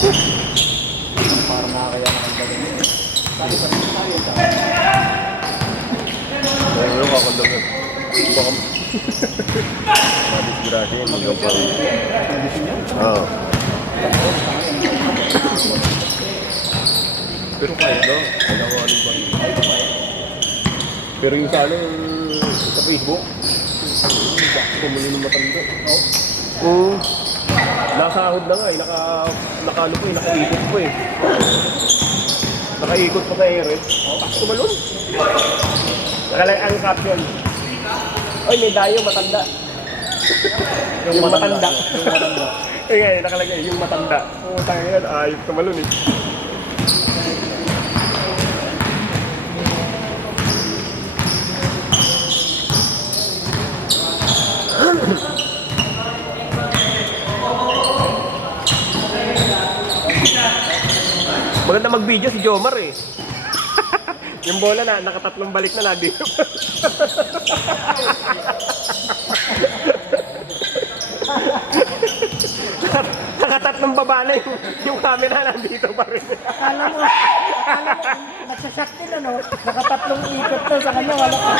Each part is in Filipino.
Parang nakakaya na ang galing. Sabi pa rin tayo. Ayun, kakandang yun. Baka... Madisgrasya yun, hanggang pa rin. Oo. Pero kaya daw, kailangan pa rin. Pero yung sa ano, sa Facebook, kumuli ng matanda. Oo. Nasahod na nga eh, nakano po eh, nakaikot po eh. Nakaikot pa sa ere. Tapos tumalon. Nakalagay ang caption. Oy, may dayo, matanda. yung matanda. Yung matanda. Eh nga, nakalagay, yung matanda. Oo, tayo yan, ayos tumalon eh. Maganda mag-video si Jomar eh. Yung bola na, nakatatlong balik na nandito. Nakatatlong baba na yung camera nandito pa rin. Akala mo, nagsasaktin ano, nakatatlong ikot to sa kanya, wala ka.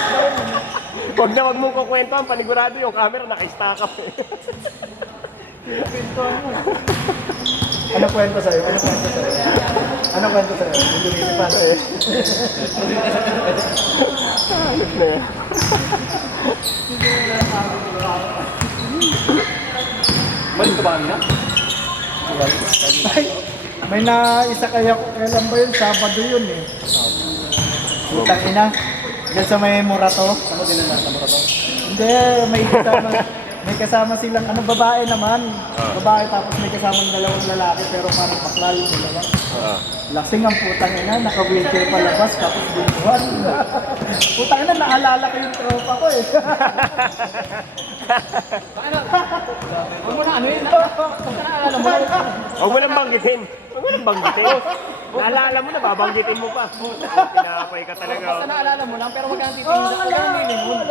Huwag mong kukwento ang panigurado yung camera naka-stack up eh. Pinto mo. Ano kwento sa'yo? Ano kwento sa'yo? Ano kwento sa'yo? Hindi lumilipad eh. Ayos na yan. Balik ka ba niya? May naisa kaya kailan ba yun? Sabado yun eh. Utang ina. Diyan sa may Morato. Ano din na sa Morato? Hindi, may kasama silang ano, babae naman. Babae tapos may kasama dalawang lalaki pero parang bakla yung dalawa. Lasing ang putang ina, naka-wheelchair palabas tapos bunuhan. Putang ina, naalala ko yung tropa ko eh. Huwag mo na ano yun, naalala mo. Huwag mo nang banggitin. Huwag mo nang banggitin. Naalala mo na, babanggitin mo pa. Pinapay ka talaga. Basta naalala mo lang, pero wag kang titingin. Wag kang nilingon.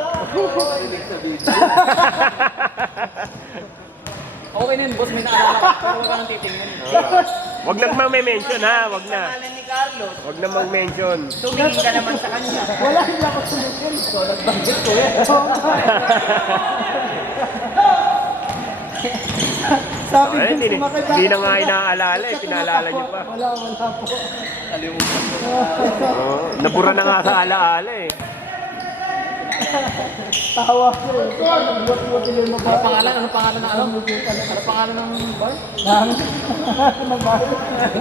Okay na yun, boss. May naalala ka, pero wag kang titingin. Huwag nang mag-mention ha, huwag na. Naalala ni Carlos. Huwag nang mag-mention. Tumingin ka naman sa kanya. Wala hindi ako sumusun. So, nagbanggit ko eh. Sabi Ay, din hindi sumakay na nga inaalala eh, pinaalala niyo pa. Wala po. Alimutan ko. Nabura na nga sa alaala eh. Tawa ko eh. Nagbuot-buot yung Ano mababa. pangalan? Ano pangalan na ano? Ano pangalan ng bar?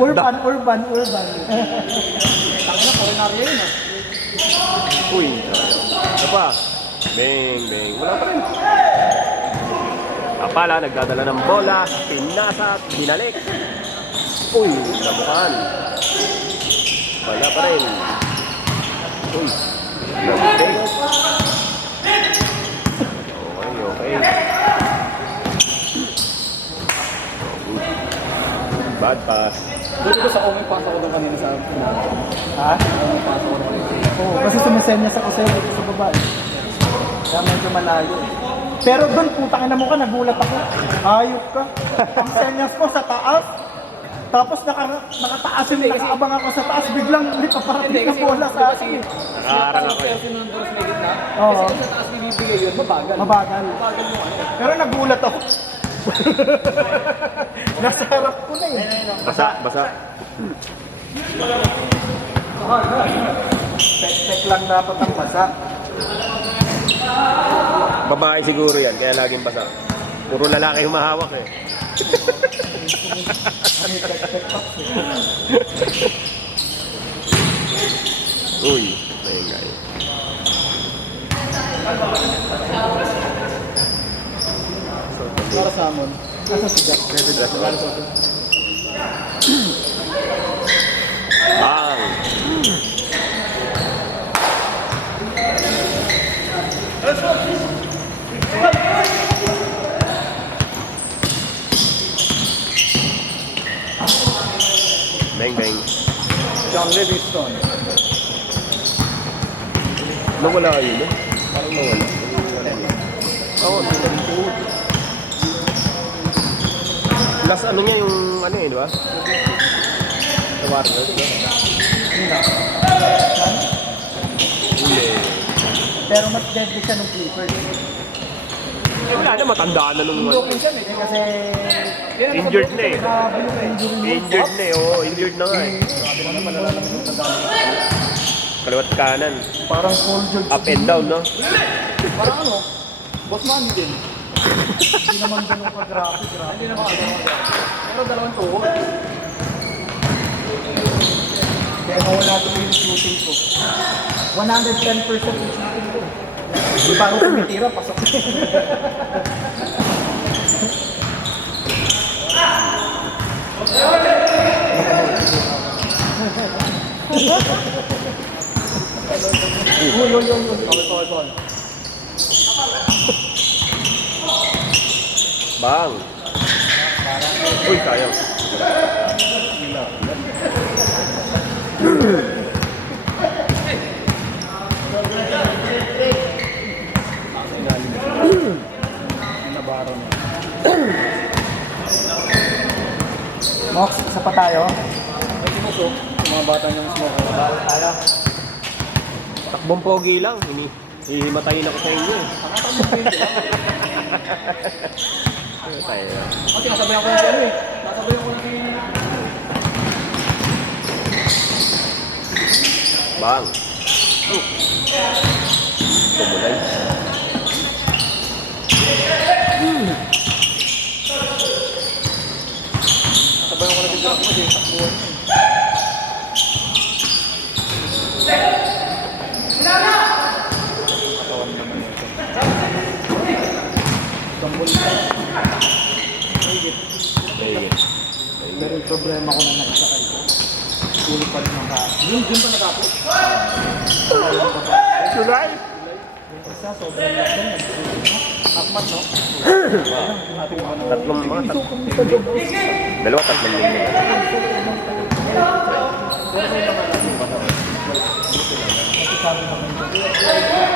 Urban. Tangina, koronaryo yun ah. Uy, ano pa? Beng. Wala pa rin. Apala, nagdadala ng bola, pinasa, binalik. Uy, nabukan. Wala pa rin. Uy, nabalik. Okay. Bad pass. Buti ko sa Omeng pasok ko doon kanina sa finale. Ha? Omeng pasok ko doon. Oo, kasi sumisenya sa kusay dito sa baba. Kaya medyo malayo. Pero doon, putang ina mo ka, nagulat ako. Ayok ka. Ang senyas ko sa taas. Tapos nakataas yung nakaabang ako sa taas. Biglang hindi pa parating na bola sa akin. Nakaharang ako eh. Kasi nung Doros may gitna. Oo. Kasi kung sa taas binibigay yun, mabagal. Mabagal. Mabagal mo ano. Pero nagulat ako. Nasa harap ko na eh. Basa. Tek-tek lang dapat ang basa. Babae siguro yan, kaya laging basa. Puro lalaki humahawak eh. Uy, maingay. Para sa amon. Nasa sigat. Bang! Bang. John Livingston. Nawala yun eh. Parang nawala. Oo, Last ano niya yung ano di ba? Sa Warriors, di ba? Hindi. Pero mas deadly siya nung Clippers. Eh, wala na, matanda na nung ano. Joking siya, eh. Kasi Injured na eh. injury Injured na eh, oo. Injured na nga eh. Kaliwat kanan. Parang Paul George. Up and down, no? Parang ano, boss money din. Hindi naman ganun ka-grabe. Hindi naman agad. Pero dalawang tuhod. Kaya mawala ko yung shooting ko. 110% yung shooting ko. Hindi pa ako tumitira, pasok. Tol. Bang! Uy, sayang. Mox, isa pa tayo. May sinuso, yung mga bata niyang smoker. Tayo. Takbong pogi lang. Hihimatayin ako sa inyo. Nakatakbo ko yun sila. Tayo. Kasi nasabayan ko na si ano eh. Nasabayan ko na si... Bang! Tumulay. Nasabayan ko na si Jack mo eh. Takbuhan niya eh. Katawan naman ito. Gambol ka. Ayun. Pero yung problema ko na nakisakay ko. Tuloy pa rin ang kaso. Yun pa natapos. July! Yung isa, sobrang laki. Akmat no? Ating mga Tatlong mga dalawa, tatlong linggo.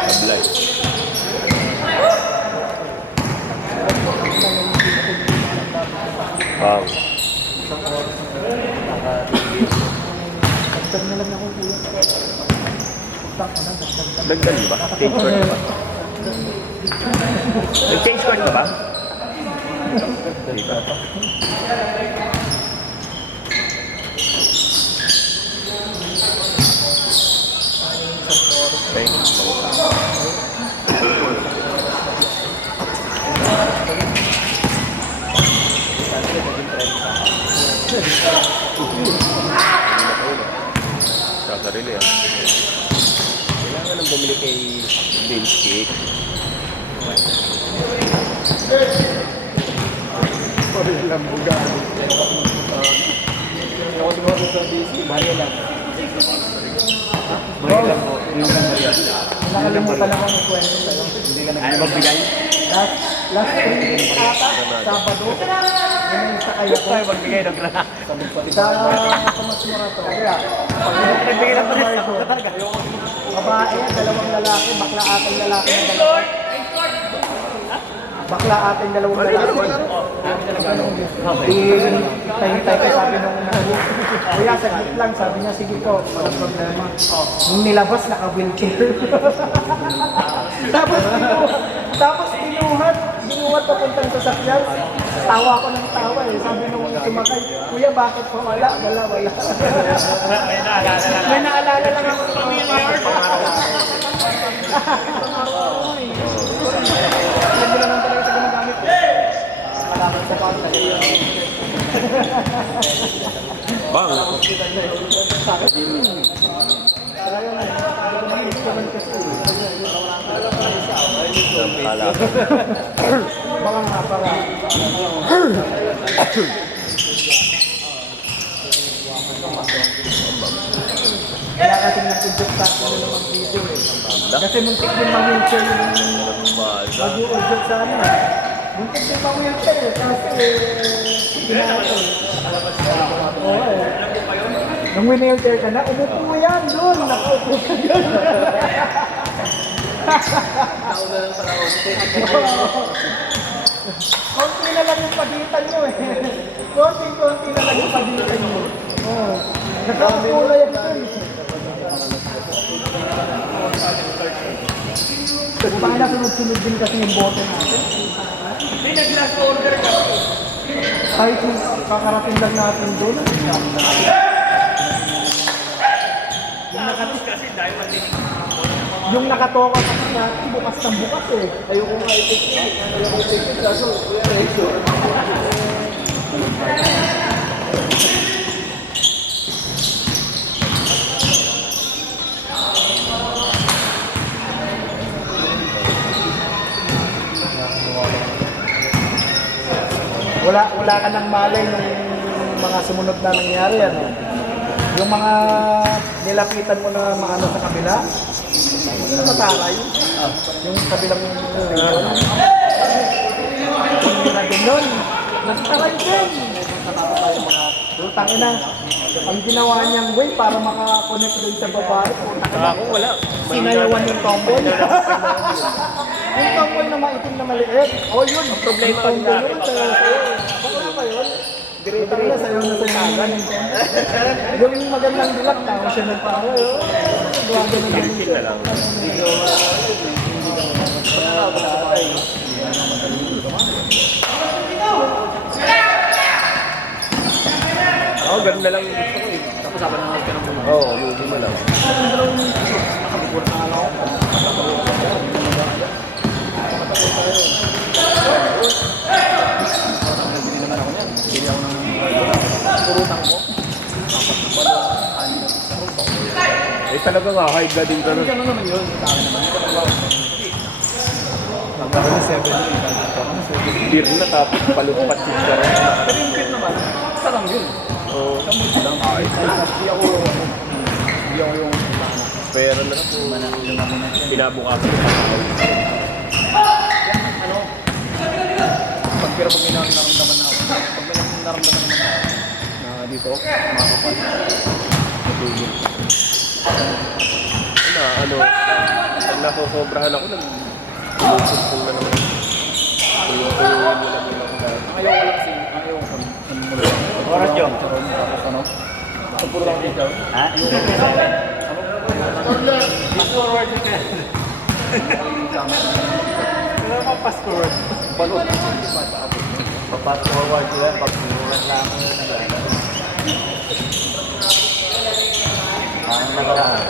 Sablay. Bang. Dagdag na lang ako kuya. Dagdag na, dagdag na. Dagdag ba? Change court ba? Nag-change court ka ba? Hindi ka. Thanks. Sa sarili ah. Kailangan nang bumili kay Vince Cake. Ako siguro sa BC, Maria lang. Maria lang po. Yung lang Maria. Nakalimutan ako ng kwento sa'yo. Hindi ka magbigay? Last 3 days ata, Sabado. Yung sakay ako. Tayo magbigay ng lahat. Sabog pati Sa Tomas Morato. Kaya, pag nagbigay ng Marco, babae, dalawang lalaki, bakla ating lalaki ng dalawa. Bakla ating dalawang lalaki. Hintay ka sabi nung kuya, saglit lang, sabi niya, sige po, walang problema. Nung nilabas, naka-wheelchair. Tapos binuhat papuntang sasakyan. Tawa ko ng tawa eh. Sabi nung sumakay, kuya, bakit po? Wala. May naalala lang ako ng pamilya. Alam mo naman talaga sa ginagamit ko. Kalaban sa bangka. Bang! Kala. Baka nga para. Kaya kasing nag-conduct sa akin na naman video eh. Kasi muntik din ma-wheelchair yung mag-u-urgent sa ano eh. Muntik din ma-wheelchair eh. Kasi ginato eh. Oo eh. Nung wheelchair ka na, umupo yan doon. Nakaupo ka doon. Konti na lang yung pagitan nyo eh. Konti na lang yung pagitan nyo. Oo. Nakakakulay yan ito eh. Paano na sunod-sunod din kasi yung bote natin? May nag-last order ka. Kahit yung kakarating lang natin doon. Kasi dahil matinig. Yung nakatoka kasi natin, bukas ng bukas eh. Ayoko nga i-take. Ayoko i-take. Kaso, kuya Rezo. Wala ka nang malay nung mga sumunod na nangyari ano. Yung mga nilapitan mo na maano sa kabila, yung mataray, yung kabilang yung na din nun, nataray din. Utang ina, ang ginawa niyang way para makakonect din sa babae. Ako wala. Sinayawan yung tomboy. Yung tomboy na maitim na maliit. Oh yun, ang problema yung tomboy natin, yun. Bakit ba yun? Diretso na sa'yo na sinagan. Yung magandang dilak, tao siya nagpara. Gawa na Chill na lang. Ako, ganun na lang yung gusto ko eh. Tapos sabi na ka ng mga. Oo, movie mo lang. Eh talaga nga, kahit na din ka nun. Ano naman yun? Sa akin naman. Beer na tapos palumpat yung karoon. Pero yung pit naman, isa lang yun. Oo. Kamuti lang. Hindi ako yung Pero na po, pinabukasan yung pangakaw. ano, pero pag may naramdaman na ako, pag may naramdaman naman ako na dito, makakapal, matulog. Ano, pag nasosobrahan ako, nag-umusok ko na naman. Tulong-tulungan mo lang yung ako dahil. Ayaw ko lang kasi, ayaw ko mula. Oras yun. Tapos ano, ito puro lang dito. Ha? Forward na ka. Pero pass forward. Balot. Pass forward ko yan. Pag sinuran lang ako yun. Ang nakaraan.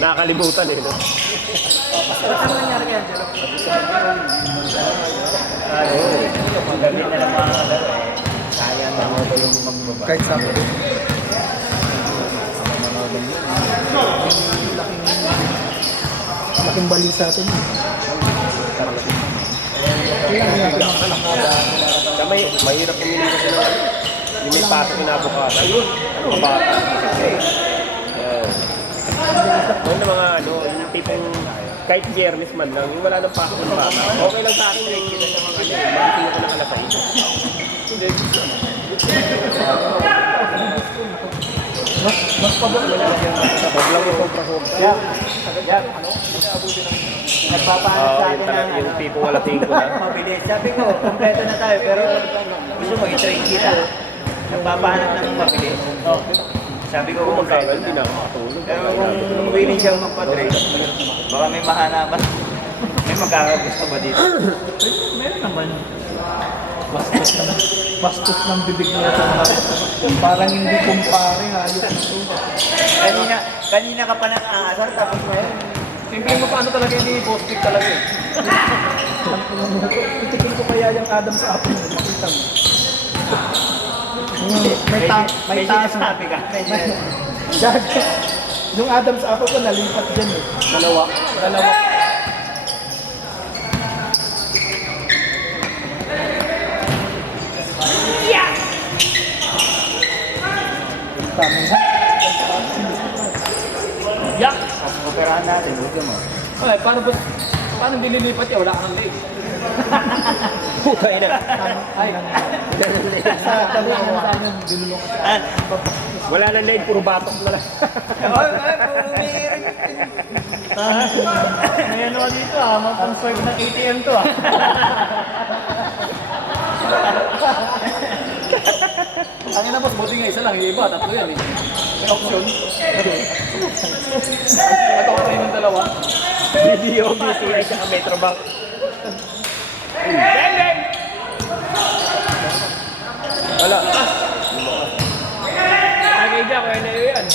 Nakakalimutan eh, no? Ano nangyari kaya, Jero? Magaling na lang mga kalaro eh. Sayang na ako yung magbaba. Kahit sa akin. Laking bali sa atin. Kaya mahirap pumili kasi ng ano. Yung may pasok kinabukasan. Ayun, ano ka bata? Ayun na mga ano, yung tipong kahit Jernis man lang, yung wala nang pasok ng bata. Okay lang sa akin yung kita sa mga ano, magising ako ng alas 6. Hindi, Mas pabor na lang. huwag lang yung sobra-sobra. Yan. Yan. Ano? Nagpapahanap sa akin Yung ng yung tipo wala tingko na. mabilis. Sabi ko, kompleto na tayo, pero gusto mo i-train kita. Nagpapahanap ng mabilis. Sabi ko, Kung kompleto magkakal, hindi na. na ako makatulog. Pero kung willing siyang magpa-train, baka may mahanapan. May magkakagusto ba dito? Meron naman. Bastos ng bibig niya sa mga. Parang hindi kumpare, hayop na ito. Kanina ka pa nang aasar, tapos ngayon. Simple mo paano talaga yung boss pick talaga eh. Itikin ko kaya yung Adam sa apple. Makita mo. May taas na. sinasabi ka. Dad, yung Adam sa apple ko nalipat dyan eh. Dalawa. Tama na. Yak! Operahan natin, huwag mo. Ay, paano dililipat yan? Wala ka ng leg. Puta ina. Ay, Sa tanong mo sana, binulong ka sa Wala na leg, puro batok na lang. May ano dito mapang-swipe ng ATM to Ang ina boss, buti nga isa lang, yung iba, tatlo yan eh. May option. At ako rin ng dalawa. Video, BCI, saka Metrobank. Bang, bang! Wala. Lagay dyan, kaya na yan.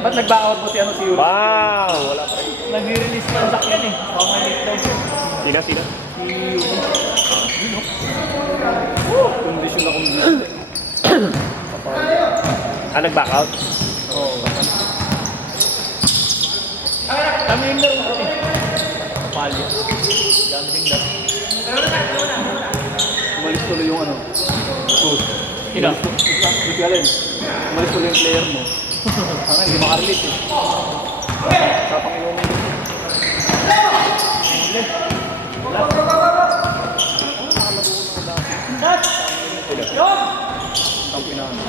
Ba't nag-back out po si ano si Yuri? Wow! Wala pa rin. nag-release ng sakyan eh pamalik daw Sina? Si Yuri. Kondisyon na kondisyon. Nag-back out? Oo. kami yung laro ko eh Palya. Dami ding laro. Umalis tuloy yung ano. Good. Sino? Buti alin. Umalis tuloy yung player mo. Sana hindi makarelate eh. Tapang inumin. Ang pinano.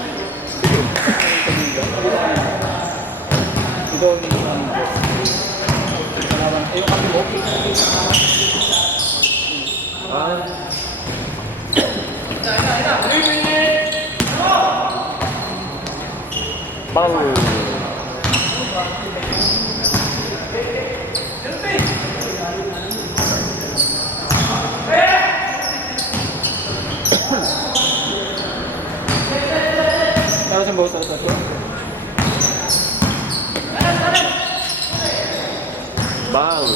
Ito ang pinano. Eh, yung kami mo. Bang! Tapos yung bawang sa Bang!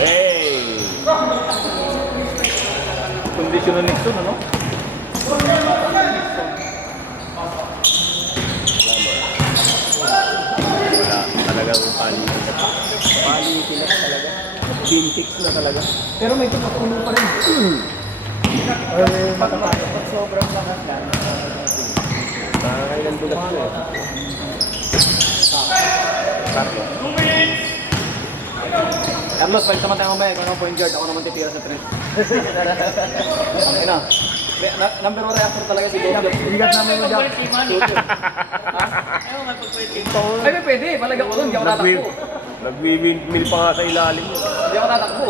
Hey! Kondisyon na Nixon, ano? Wala. Talagang pali sila talaga. Game kicks na talaga. pero may tumapuno pa rin pag sobrang lakas lang Nakakailan dulas na eh. Tatlo. Carlos, palit naman tayo mamaya. Ikaw naman point guard. Ako naman titira sa 3. Ang ina. Number 1 reactor talaga si Gogo. ingat namin mo dyan Ay, pwede. Palagay ko doon. Hindi ako tatakbo. Nagwi-windmill pa nga sa ilalim. Hindi ako tatakbo.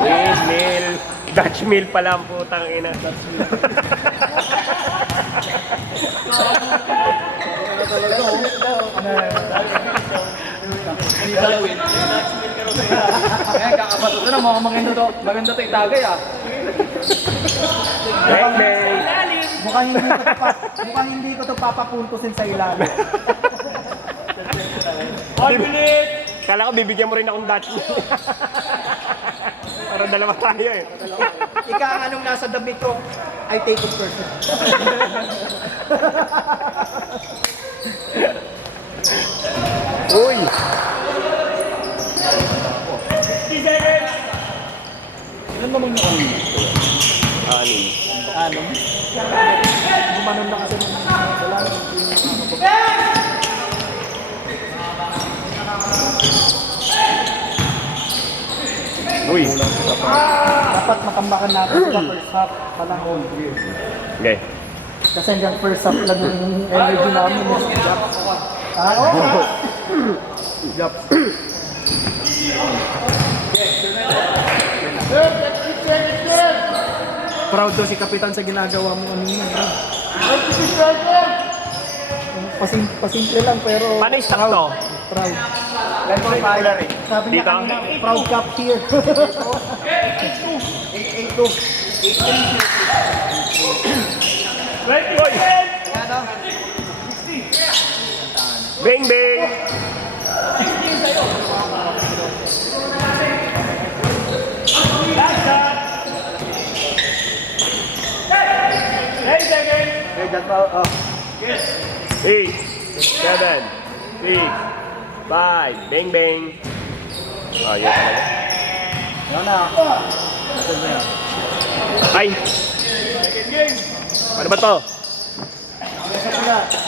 Windmill. Dutch mill pala ang putang ina. Hindi dalawin. Ayan, kakabato na. Maganda to itagay ah. Bang bang! mukhang hindi ko to papapuntusin sa ilalim Kala ko bibigyan mo rin akong Dutch mill. Para dalawa tayo eh. ika ang anong nasa damit ko I take it personal Uy! Ilan naman yung ano? Anim. anong gumanon na kasi ng wala Uy! dapat makambakan natin sa first half panahon Okay. kasi hanggang first half lang yung energy namin Jump. proud daw si Kapitan sa ginagawa mo kanina pasimple lang pero Paano yung stock to? proud Ganito rin tayo rin. sabi niya Dito? kanina proud cup here Uy! Bang bang! okay that pa 8, 7, 6, 5, bang bang! Oh, yun talaga. Yan na. Ay! Ano ba to?